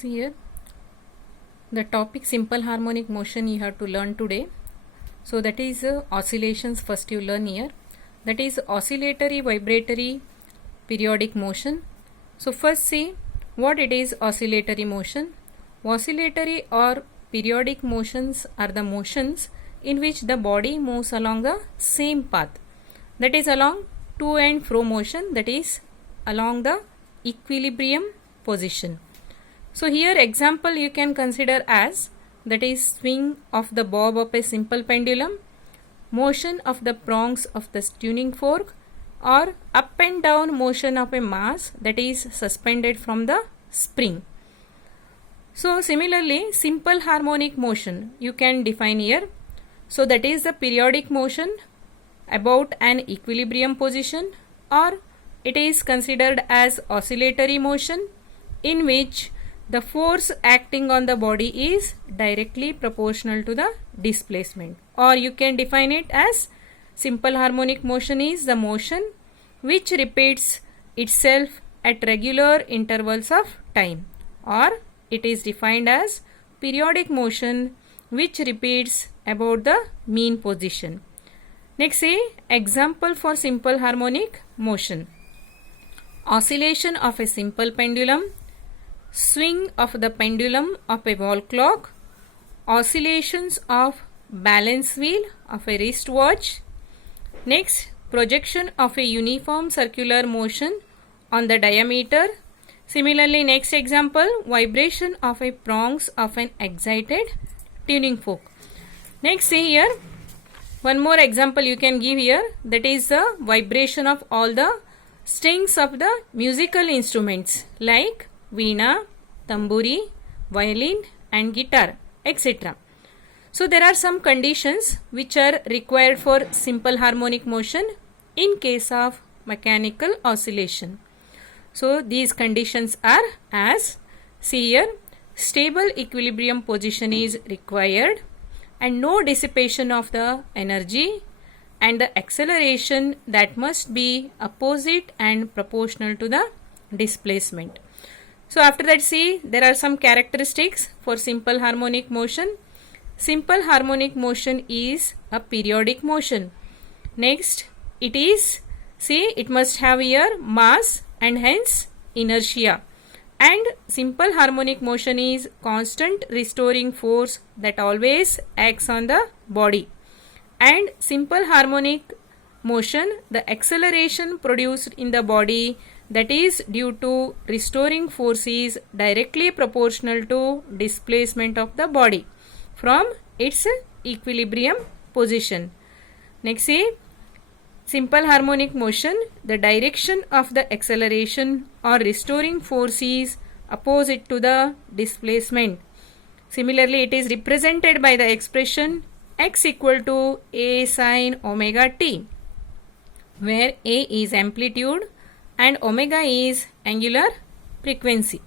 See here, the topic simple harmonic motion you have to learn today. So that is oscillations first you learn here. That is oscillatory, vibratory, periodic motion. So first see what it is oscillatory motion. Oscillatory or periodic motions are the motions in which the body moves along the same path. That is along to and fro motion, that is along the equilibrium position. So here example you can consider as, that is swing of the bob of a simple pendulum, motion of the prongs of the tuning fork, or up and down motion of a mass that is suspended from the spring. So similarly simple harmonic motion you can define here. So that is the periodic motion about an equilibrium position, or it is considered as oscillatory motion in which the force acting on the body is directly proportional to the displacement, or you can define it as simple harmonic motion is the motion which repeats itself at regular intervals of time, or it is defined as periodic motion which repeats about the mean position. Next say example for simple harmonic motion: oscillation of a simple pendulum, swing of the pendulum of a wall clock, oscillations of balance wheel of a wristwatch. Next, projection of a uniform circular motion on the diameter. Similarly, next example, vibration of a prongs of an excited tuning fork. Next, see here, one more example you can give here, that is the vibration of all the strings of the musical instruments like veena, tamburi, violin and guitar, etc. So there are some conditions which are required for simple harmonic motion in case of mechanical oscillation. So these conditions are as, see here, stable equilibrium position is required and no dissipation of the energy, and the acceleration that must be opposite and proportional to the displacement. So after that, see, there are some characteristics for simple harmonic motion. Simple harmonic motion is a periodic motion. Next, it is, see, it must have here mass and hence inertia. And simple harmonic motion is constant restoring force that always acts on the body. And simple harmonic motion, the acceleration produced in the body that is due to restoring force is directly proportional to displacement of the body from its equilibrium position. Next, see, simple harmonic motion, the direction of the acceleration or restoring force is opposite to the displacement. Similarly, it is represented by the expression x equal to a sin omega t, where a is amplitude and omega is angular frequency.